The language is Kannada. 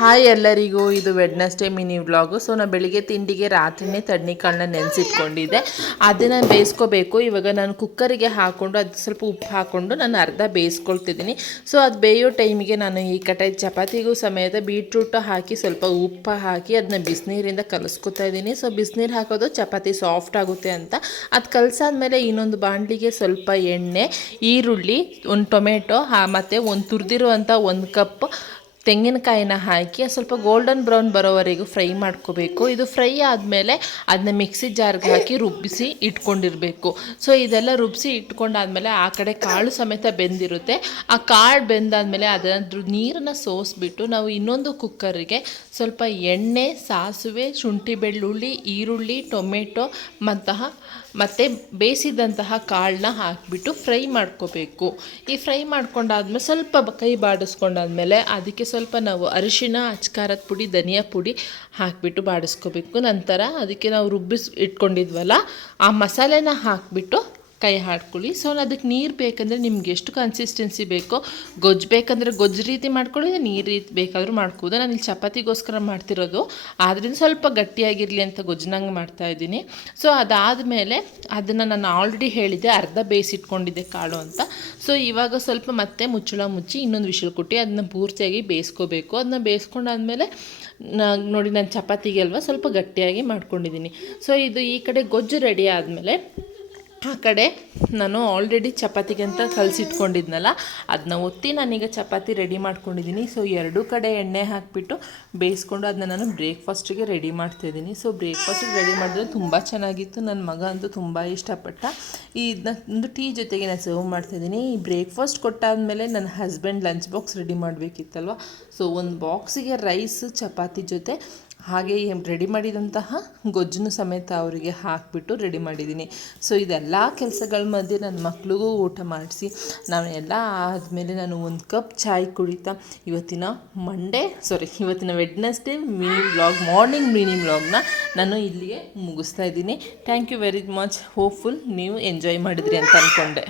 ಹಾಯ್ ಎಲ್ಲರಿಗೂ, ಇದು ವೆಡ್ನೆಸ್ಡೇ ಮಿನಿ ವ್ಲಾಗು. ಸೊ ನಾನು ಬೆಳಿಗ್ಗೆ ತಿಂಡಿಗೆ ರಾತ್ರಿನೇ ತಡ್ನಿಕಾಳನ್ನ ನೆನೆಸಿಟ್ಕೊಂಡಿದ್ದೆ, ಅದನ್ನು ಬೇಯಿಸ್ಕೋಬೇಕು. ಇವಾಗ ನಾನು ಕುಕ್ಕರಿಗೆ ಹಾಕ್ಕೊಂಡು ಅದು ಸ್ವಲ್ಪ ಉಪ್ಪು ಹಾಕ್ಕೊಂಡು ನಾನು ಅರ್ಧ ಬೇಯಿಸ್ಕೊಳ್ತಿದ್ದೀನಿ. ಸೊ ಅದು ಬೇಯೋ ಟೈಮಿಗೆ ನಾನು ಈ ಕಡೆ ಚಪಾತಿಗೂ ಸಮೇತ ಬೀಟ್ರೂಟ್ ಹಾಕಿ ಸ್ವಲ್ಪ ಉಪ್ಪು ಹಾಕಿ ಅದನ್ನ ಬಿಸಿನೀರಿಂದ ಕಲಿಸ್ಕೊತಾ ಇದ್ದೀನಿ. ಸೊ ಬಿಸಿನೀರು ಹಾಕೋದು ಚಪಾತಿ ಸಾಫ್ಟ್ ಆಗುತ್ತೆ ಅಂತ. ಅದು ಕಲಸಾದ್ಮೇಲೆ ಇನ್ನೊಂದು ಬಾಣಲಿಗೆ ಸ್ವಲ್ಪ ಎಣ್ಣೆ, ಈರುಳ್ಳಿ, ಒಂದು ಟೊಮೆಟೊ ಮತ್ತು ಒಂದು ತುರಿದಿರುವಂಥ 1 ಕಪ್ ತೆಂಗಿನಕಾಯಿನ ಹಾಕಿ ಸ್ವಲ್ಪ ಗೋಲ್ಡನ್ ಬ್ರೌನ್ ಬರೋವರೆಗೂ ಫ್ರೈ ಮಾಡ್ಕೋಬೇಕು. ಇದು ಫ್ರೈ ಆದಮೇಲೆ ಅದನ್ನ ಮಿಕ್ಸಿ ಜಾರ್ಗೆ ಹಾಕಿ ರುಬ್ಬಿಸಿ ಇಟ್ಕೊಂಡಿರಬೇಕು. ಸೊ ಇದೆಲ್ಲ ರುಬ್ಬಿಸಿ ಇಟ್ಕೊಂಡಾದ್ಮೇಲೆ ಆ ಕಡೆ ಕಾಳು ಸಮೇತ ಬೆಂದಿರುತ್ತೆ. ಆ ಕಾಳು ಬೆಂದಾದ್ಮೇಲೆ ಅದರ ನೀರನ್ನು ಸೋಸಿಬಿಟ್ಟು ನಾವು ಇನ್ನೊಂದು ಕುಕ್ಕರಿಗೆ ಸ್ವಲ್ಪ ಎಣ್ಣೆ, ಸಾಸಿವೆ, ಶುಂಠಿ ಬೆಳ್ಳುಳ್ಳಿ, ಈರುಳ್ಳಿ, ಟೊಮೆಟೊ ಮತ್ತು ಬೇಯಿಸಿದಂತಹ ಕಾಳನ್ನ ಹಾಕಿಬಿಟ್ಟು ಫ್ರೈ ಮಾಡ್ಕೋಬೇಕು. ಈ ಫ್ರೈ ಮಾಡ್ಕೊಂಡಾದ್ಮೇಲೆ ಸ್ವಲ್ಪ ಕೈ ಬಾಡಿಸ್ಕೊಂಡಾದ್ಮೇಲೆ ಅದಕ್ಕೆ ಸ್ವಲ್ಪ ನಾವು ಅರಿಶಿನ, ಅಚ್ಕಾರದ ಪುಡಿ, ಧನಿಯಾ ಪುಡಿ ಹಾಕಿಬಿಟ್ಟು ಬಾಡಿಸ್ಕೋಬೇಕು. ನಂತರ ಅದಕ್ಕೆ ನಾವು ಇಟ್ಕೊಂಡಿದ್ವಲ್ಲ ಆ ಮಸಾಲೆನ ಹಾಕಿಬಿಟ್ಟು ಕೈ ಹಾಡ್ಕೊಳ್ಳಿ. ಸೊ ಅದಕ್ಕೆ ನೀರು ಬೇಕಂದರೆ ನಿಮ್ಗೆ ಎಷ್ಟು ಕನ್ಸಿಸ್ಟೆನ್ಸಿ ಬೇಕೋ, ಗೊಜ್ಜು ಬೇಕಂದರೆ ಗೊಜ್ಜು ರೀತಿ ಮಾಡ್ಕೊಳ್ಳಿ, ನೀರು ರೀತಿ ಬೇಕಾದರೂ ಮಾಡ್ಕೋದು. ನಾನು ಇಲ್ಲಿ ಚಪಾತಿಗೋಸ್ಕರ ಮಾಡ್ತಿರೋದು, ಆದ್ದರಿಂದ ಸ್ವಲ್ಪ ಗಟ್ಟಿಯಾಗಿರಲಿ ಅಂತ ಗೊಜ್ಜಿನಂಗೆ ಮಾಡ್ತಾಯಿದ್ದೀನಿ. ಸೊ ಅದಾದಮೇಲೆ ಅದನ್ನು ನಾನು ಆಲ್ರೆಡಿ ಹೇಳಿದ್ದೆ ಅರ್ಧ ಬೇಯಿಸಿಟ್ಕೊಂಡಿದ್ದೆ ಕಾಳು ಅಂತ. ಸೊ ಇವಾಗ ಸ್ವಲ್ಪ ಮತ್ತೆ ಮುಚ್ಚಳ ಮುಚ್ಚಿ ಇನ್ನೊಂದು ವಿಷಲ್ ಕೊಟ್ಟು ಅದನ್ನ ಪೂರ್ತಿಯಾಗಿ ಬೇಯಿಸ್ಕೋಬೇಕು. ಅದನ್ನ ಬೇಯಿಸ್ಕೊಂಡಾದ್ಮೇಲೆ ನೋಡಿ ನಾನು ಚಪಾತಿಗೆ ಅಲ್ವಾ ಸ್ವಲ್ಪ ಗಟ್ಟಿಯಾಗಿ ಮಾಡ್ಕೊಂಡಿದ್ದೀನಿ. ಸೊ ಇದು ಈ ಕಡೆ ಗೊಜ್ಜು ರೆಡಿ ಆದಮೇಲೆ ಆ ಕಡೆ ನಾನು ಆಲ್ರೆಡಿ ಚಪಾತಿಗೆ ಅಂತ ಕಲಸಿಟ್ಕೊಂಡಿದ್ನಲ್ಲ ಅದನ್ನ ಒತ್ತಿ ನಾನೀಗ ಚಪಾತಿ ರೆಡಿ ಮಾಡ್ಕೊಂಡಿದ್ದೀನಿ. ಸೊ ಎರಡೂ ಕಡೆ ಎಣ್ಣೆ ಹಾಕಿಬಿಟ್ಟು ಬೇಯಿಸ್ಕೊಂಡು ಅದನ್ನ ನಾನು ಬ್ರೇಕ್ಫಾಸ್ಟಿಗೆ ರೆಡಿ ಮಾಡ್ತಾಯಿದ್ದೀನಿ. ಸೊ ಬ್ರೇಕ್ಫಾಸ್ಟಿಗೆ ರೆಡಿ ಮಾಡಿದ್ರೆ ತುಂಬ ಚೆನ್ನಾಗಿತ್ತು. ನನ್ನ ಮಗ ಅಂತೂ ತುಂಬ ಇಷ್ಟಪಟ್ಟ. ಇದನ್ನ ಒಂದು ಟೀ ಜೊತೆಗೆ ನಾನು ಸರ್ವ್ ಮಾಡ್ತಾಯಿದ್ದೀನಿ. ಈ ಬ್ರೇಕ್ಫಾಸ್ಟ್ ಕೊಟ್ಟಾದಮೇಲೆ ನನ್ನ ಹಸ್ಬೆಂಡ್ ಲಂಚ್ ಬಾಕ್ಸ್ ರೆಡಿ ಮಾಡಬೇಕಿತ್ತಲ್ವ. ಸೊ ಒಂದು ಬಾಕ್ಸಿಗೆ ರೈಸ್, ಚಪಾತಿ ಜೊತೆ ಹಾಗೆ ರೆಡಿ ಮಾಡಿದಂತಹ ಗೊಜ್ಜನ್ನು ಸಮೇತ ಅವರಿಗೆ ಹಾಕಿಬಿಟ್ಟು ರೆಡಿ ಮಾಡಿದ್ದೀನಿ. ಸೊ ಇದೆಲ್ಲ ಕೆಲಸಗಳ ಮಧ್ಯೆ ನನ್ನ ಮಕ್ಳಿಗೂ ಊಟ ಮಾಡಿಸಿ ಎಲ್ಲ ಆದಮೇಲೆ ನಾನು 1 ಕಪ್ ಚಾಯ್ ಕುಡಿತಾ ಇವತ್ತಿನ Wednesday mini vlog, morning mini ವ್ಲಾಗ್ನ ನಾನು ಇಲ್ಲಿಗೆ ಮುಗಿಸ್ತಾ ಇದ್ದೀನಿ. Thank you very much. Hopeful ನೀವು ಎಂಜಾಯ್ ಮಾಡಿದ್ರಿ ಅಂತ ಅಂದ್ಕೊಂಡೆ.